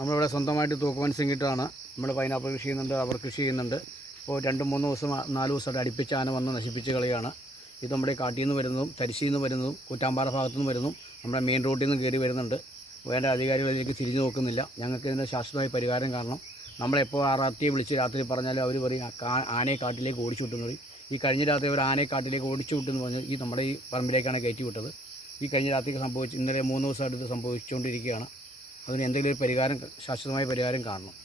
നമ്മളിവിടെ സ്വന്തമായിട്ട് തൂക്കുമത്സ്യം കിട്ടുകയാണ്. നമ്മൾ പൈനാപ്പിൾ കൃഷി ചെയ്യുന്നുണ്ട്, റബ്ബർ കൃഷി ചെയ്യുന്നുണ്ട്. ഇപ്പോൾ 2-3 ദിവസം 4 ദിവസമായിട്ട് അടുപ്പിച്ച് ആന വന്ന് നശിപ്പിച്ച് കളിയാണ്. ഇത് നമ്മുടെ കാട്ടിൽ നിന്ന് വരുന്നതും തരിശിൽ നിന്ന് വരുന്നതും കൂറ്റാമ്പാറ ഭാഗത്തു നിന്ന് വരുന്നതും നമ്മുടെ മെയിൻ റോഡിൽ നിന്ന് കയറി വരുന്നുണ്ട്. വേണ്ട അധികാരികളിലേക്ക് തിരിഞ്ഞു നോക്കുന്നില്ല. ഞങ്ങൾക്ക് ഇതിൻ്റെ ശാശ്വതമായ പരിഹാരം കാരണം നമ്മളെപ്പോൾ RRTയെ വിളിച്ച് രാത്രി പറഞ്ഞാലും അവർ പറയും ആനയെ കാട്ടിലേക്ക് ഓടിച്ചു വിട്ടെന്ന് പറയും. ഈ കഴിഞ്ഞ രാത്രി അവർ ആനയെ കാട്ടിലേക്ക് ഓടിച്ചു വിട്ടെന്ന് പറഞ്ഞ് നമ്മുടെ ഈ പറമ്പിലേക്കാണ് കയറ്റി വിട്ടത്. ഈ കഴിഞ്ഞ രാത്രിക്ക് ഇന്നലെ 3 ദിവസമായിട്ട് ഇത് സംഭവിച്ചുകൊണ്ടിരിക്കുകയാണ്. അതിന് എന്തെങ്കിലും ഒരു പരിഹാരം, ശാശ്വതമായ പരിഹാരം കാണണം.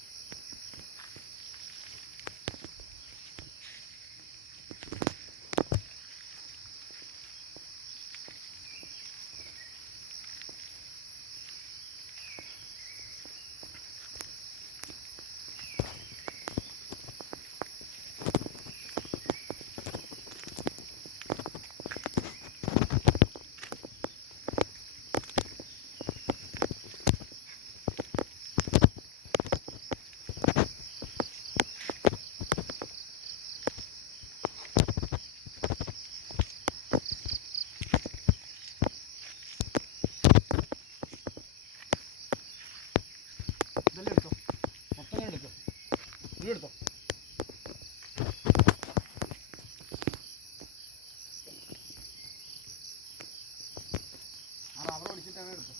ഇതെല്ലാം എടുത്തോ, മൊത്തം എടുത്തോ, ഇതെടുത്തോ. റബ്ബർ ഒടിച്ചിട്ടാണ് എടുത്തോ.